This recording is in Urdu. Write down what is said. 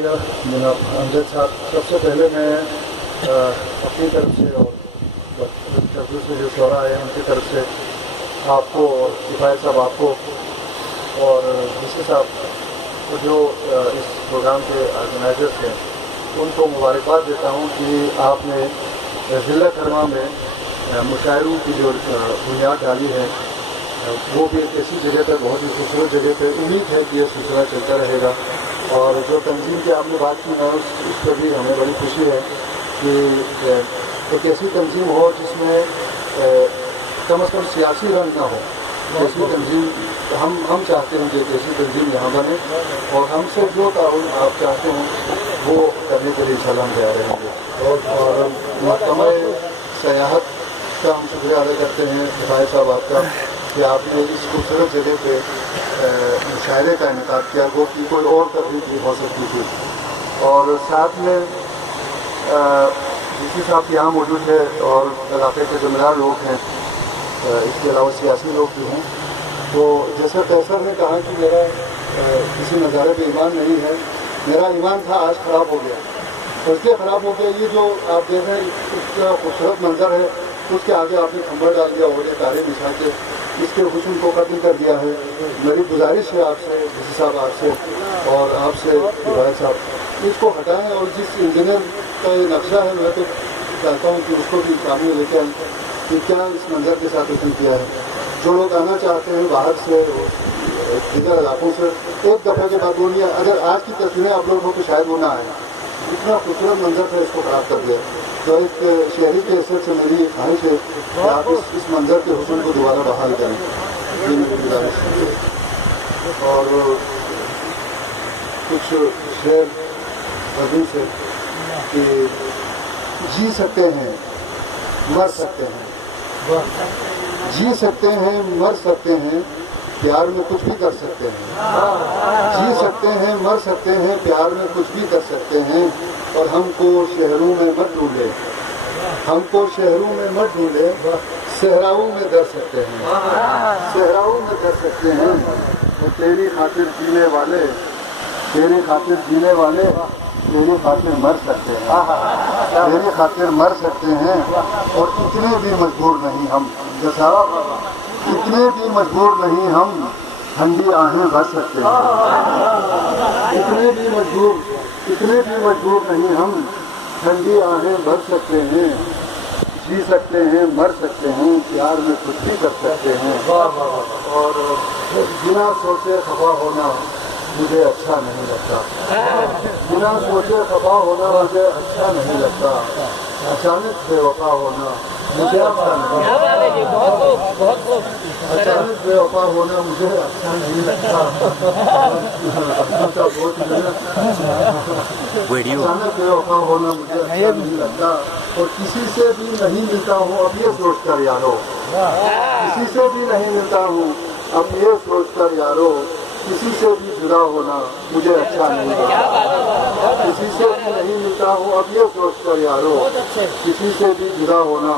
شکریہ جناب امجد صاحب. سب سے پہلے میں اپنی طرف سے اور دوسرے جو شعراء آئے ہیں ان کی طرف سے آپ کو اور کفایت صاحب آپ کو اور ڈی صاحب کو جو اس پروگرام کے آرگنائزرز ہیں ان کو مبارکباد دیتا ہوں کہ آپ نے ضلع کرما میں مشاعروں کی جو بنیاد ڈالی ہے وہ بھی ایک ایسی جگہ پہ بہت ہی خوبصورت جگہ پہ. امید ہے کہ یہ سلسلہ چلتا رہے گا. اور جو تنظیم کی آپ نے بات کی ہے اس پہ بھی ہمیں بڑی خوشی ہے کہ ایک ایسی تنظیم ہو جس میں کم از کم سیاسی رنگ نہ ہو. ایسی تنظیم ہم چاہتے ہیں کہ ایک ایسی تنظیم یہاں بنے اور ہم سے جو تعاون آپ چاہتے ہیں وہ کرنے کے لیے انشاءاللہ ہم تیار رہیں گے. اور محکمہ سیاحت کا ہم شکریہ ادا کرتے ہیں کفایت صاحب آپ کا کہ آپ نے اس خوبصورت جگہ پہ مشاعرے کا انعقاد کیا وہ کہ کوئی اور تقریب بھی ہو سکتی تھی. اور ساتھ میں ڈی صاحب یہاں موجود ہے اور علاقے کے ذمہ لوگ ہیں, اس کے علاوہ سیاسی لوگ بھی ہیں. تو جیسے قیصر نے کہا کہ میرا کسی نظارے پہ ایمان نہیں ہے, میرا ایمان تھا آج خراب ہو گیا. اس لیے خراب ہو گیا یہ جو آپ دیکھ رہے ہیں اس کا خوبصورت منظر ہے اس کے آگے آپ نے کھمبا ڈال دیا اور یہ تارے بچھا کے اس کے حسن کو ختم کر دیا ہے. میری گزارش ہے آپ سے ڈی صاحب آپ سے اور آپ سے کفایت صاحب اس کو ہٹائیں اور جس انجینئر کا یہ نقشہ ہے میں تو چاہتا ہوں کہ اس کو بھی سامنے لے کے آئیں کہ کیا اس منظر کے ساتھ حسن کیا ہے. جو لوگ آنا چاہتے ہیں باہر سے دیگر علاقوں سے ایک دفعہ کے بعد وہ نہیں, اگر آج کی تصویریں آپ لوگوں کو شاید وہ نہ آئیں. اتنا خوبصورت منظر تھا اس کو خراب کر دیا. تو ایک شہری کے حیثیت سے میری خواہش ہے کہ آپ اس منظر کے حسن کو دوبارہ بحال کریں. یہ میری گزارش ہے. اور کچھ شعر غزل سے کہ جی سکتے ہیں مر سکتے ہیں, جی سکتے ہیں مر سکتے ہیں پیار میں کچھ بھی کر سکتے ہیں. جی سکتے ہیں مر سکتے ہیں پیار میں کچھ بھی کر سکتے ہیں. اور ہم کو شہروں میں مت ڈھونڈے, ہم کو شہروں میں مت ڈھونڈے, صحراؤں میں ڈر سکتے ہیں, صحراؤں میں ڈر سکتے ہیں. اور تیری خاطر جینے والے, تیری خاطر جینے والے تیری خاطر مر سکتے ہیں, تیری خاطر مر سکتے ہیں. اور اتنے بھی مجبور نہیں ہم, جیسا اتنے بھی مجبور نہیں ہم ٹھنڈی آہیں بھر سکتے ہیں. اتنے بھی مجبور نہیں ہم ٹھنڈی آہیں بھر سکتے ہیں. جی سکتے ہیں مر سکتے ہیں پیار میں کچھ بھی کر سکتے ہیں. اور بنا سوچے خفا ہونا مجھے اچھا نہیں لگتا, بنا سوچے خفا ہونا مجھے اچھا نہیں لگتا. اچانک بے وفا ہونا مجھے اچھا نہیں لگتا, اچانک بے وفا ہونا مجھے اچھا نہیں لگتا. اچانک بے وفا ہونا مجھے اچھا نہیں لگتا. اور کسی سے بھی نہیں ملتا ہوں اب یہ سوچ کر یارو, کسی سے بھی نہیں ملتا ہوں اب یہ سوچ کر یارو, کسی سے بھی جدا ہونا مجھے اچھا نہیں لگتا. کسی سے بھی نہیں ملتا ہوں اب یہ سوچ کر یارو, کسی سے بھی جدا ہونا